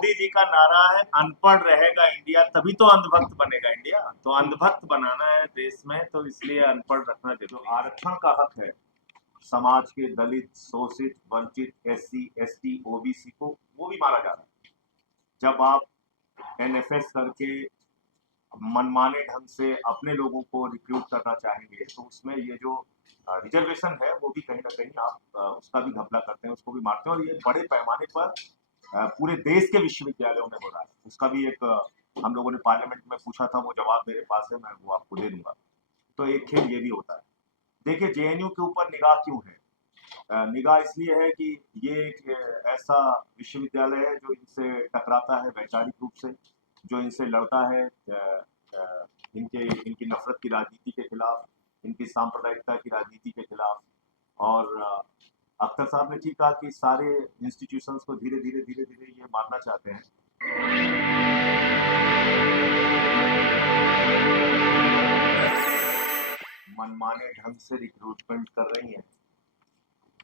मोदी जी का नारा है अनपढ़ रहेगा इंडिया तभी तो अंधभक्त बनेगा इंडिया। तो अंधभक्त बनाना है देश में, तो इसलिए अनपढ़ रखना जरूरी है। आरक्षण का हक है समाज के दलित, शोषित, वंचित, SC, ST, OBC को, वो भी मारा जा रहा है। जब आप NFS करके मनमाने ढंग से अपने लोगों को रिक्रूट करना चाहेंगे तो उसमें ये जो रिजर्वेशन है वो भी कहीं ना कहीं आप उसका भी घपला करते हैं, उसको भी मारते हैं। और ये बड़े पैमाने पर पूरे देश के विश्वविद्यालयों में हो रहा है। उसका भी एक हम लोगों ने पार्लियामेंट में पूछा था, वो जवाब मेरे पास है, मैं वो आपको दे दूंगा। तो एक खेल ये भी होता है। देखिए, JNU के ऊपर निगाह क्यों है? निगाह इसलिए है कि ये एक ऐसा विश्वविद्यालय है जो इनसे टकराता है वैचारिक रूप से, जो इनसे लड़ता है इनकी नफरत की राजनीति के खिलाफ, इनकी सांप्रदायिकता की राजनीति के खिलाफ। और अख्तर साहब ने ठीक कहा कि सारे इंस्टीट्यूशंस को धीरे धीरे ये मारना चाहते हैं। मनमाने ढंग से रिक्रूटमेंट कर रही हैं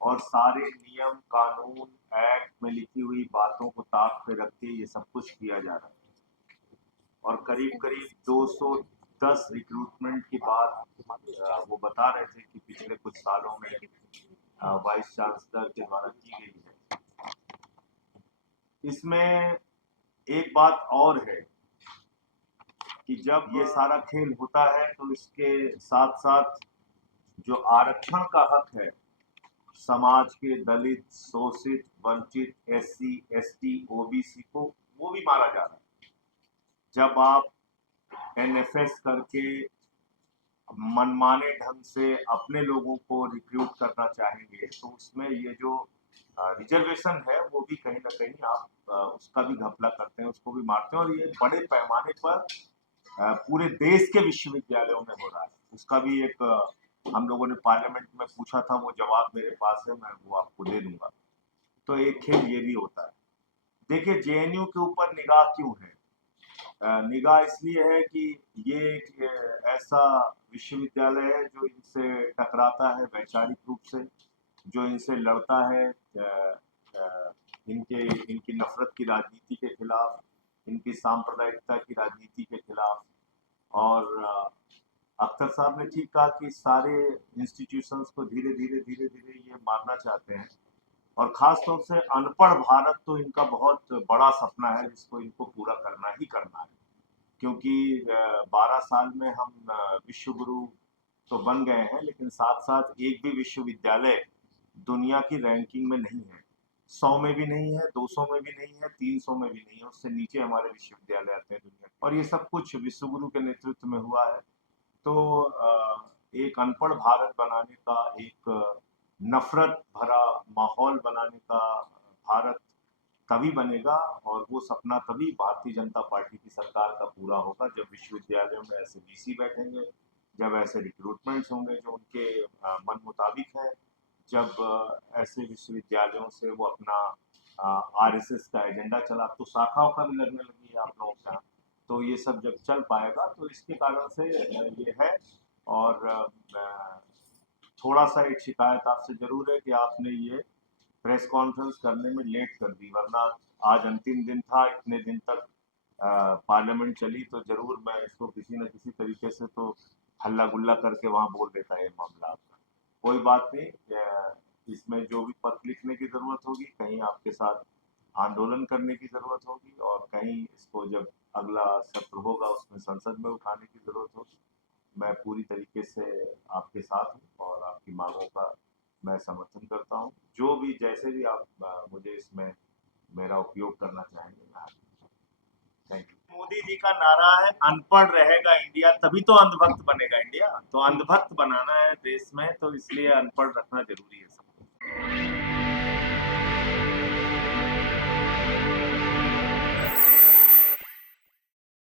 और सारे नियम, कानून, एक्ट में लिखी हुई बातों को ताक पे रख के ये सब कुछ किया जा रहा है। और करीब करीब 210 रिक्रूटमेंट की बात वो बता रहे थे कि पिछले कुछ सालों में वाइस चांसलर के द्वारा की गई है। इसमें एक बात और है कि जब ये सारा खेल होता है तो इसके साथ साथ जो आरक्षण का हक है समाज के दलित, शोषित, वंचित, SC, ST, OBC को, वो भी मारा जा रहा है। जब आप NFS करके मनमाने ढंग से अपने लोगों को रिक्रूट करना चाहेंगे तो उसमें ये जो रिजर्वेशन है वो भी कहीं ना कहीं आप उसका भी घपला करते हैं, उसको भी मारते हैं। और ये बड़े पैमाने पर पूरे देश के विश्वविद्यालयों में हो रहा है। उसका भी एक हम लोगों ने पार्लियामेंट में पूछा था, वो जवाब मेरे पास है, मैं वो आपको दे दूंगा। तो एक खेल ये भी होता है। देखिए, JNU के ऊपर निगाह क्यों है? निगाह इसलिए है कि ये एक ऐसा विश्वविद्यालय है जो इनसे टकराता है वैचारिक रूप से, जो इनसे लड़ता है इनकी नफरत की राजनीति के खिलाफ, इनकी सांप्रदायिकता की राजनीति के खिलाफ। और अख्तर साहब ने ठीक कहा कि सारे इंस्टीट्यूशंस को धीरे धीरे ये मारना चाहते हैं। और खास तौर से अनपढ़ भारत तो इनका बहुत बड़ा सपना है जिसको इनको पूरा करना ही करना है। क्योंकि 12 साल में हम विश्व गुरु तो बन गए हैं, लेकिन साथ साथ एक भी विश्वविद्यालय दुनिया की रैंकिंग में नहीं है। 100 में भी नहीं है, 200 में भी नहीं है, 300 में भी नहीं है। उससे नीचे हमारे विश्वविद्यालय आते हैं दुनिया। और ये सब कुछ विश्व गुरु के नेतृत्व में हुआ है। तो एक अनपढ़ भारत बनाने का, एक नफरत भरा माहौल बनाने का भारत तभी बनेगा और वो सपना तभी भारतीय जनता पार्टी की सरकार का पूरा होगा जब विश्वविद्यालयों में ऐसे VC बैठेंगे, जब ऐसे रिक्रूटमेंट्स होंगे जो उनके मन मुताबिक है, जब ऐसे विश्वविद्यालयों से वो अपना RSS का एजेंडा चला। तो शाखाओं का भी लगने लगी है आप लोगों के यहाँ। तो ये सब जब चल पाएगा तो इसके कारण से ये है। और थोड़ा सा एक शिकायत आपसे जरूर है कि आपने ये प्रेस कॉन्फ्रेंस करने में लेट कर दी, वरना आज अंतिम दिन था, इतने दिन तक पार्लियामेंट चली तो जरूर मैं इसको किसी न किसी तरीके से तो हल्ला गुल्ला करके वहां बोल देता है मामला आपका। कोई बात नहीं, इसमें जो भी पत्र लिखने की जरूरत होगी, कहीं आपके साथ आंदोलन करने की जरूरत होगी, और कहीं इसको जब अगला सत्र होगा उसमें संसद में उठाने की जरूरत होगी। मैं पूरी तरीके से आपके साथ हूँ और आपकी मांगों का मैं समर्थन करता हूँ। जो भी जैसे भी आप मुझे इसमें मेरा उपयोग करना चाहेंगे, मैं थैंक यू। मोदी जी का नारा है अनपढ़ रहेगा इंडिया तभी तो अंधभक्त बनेगा इंडिया। तो अंधभक्त बनाना है देश में, तो इसलिए अनपढ़ रखना जरूरी है सबको।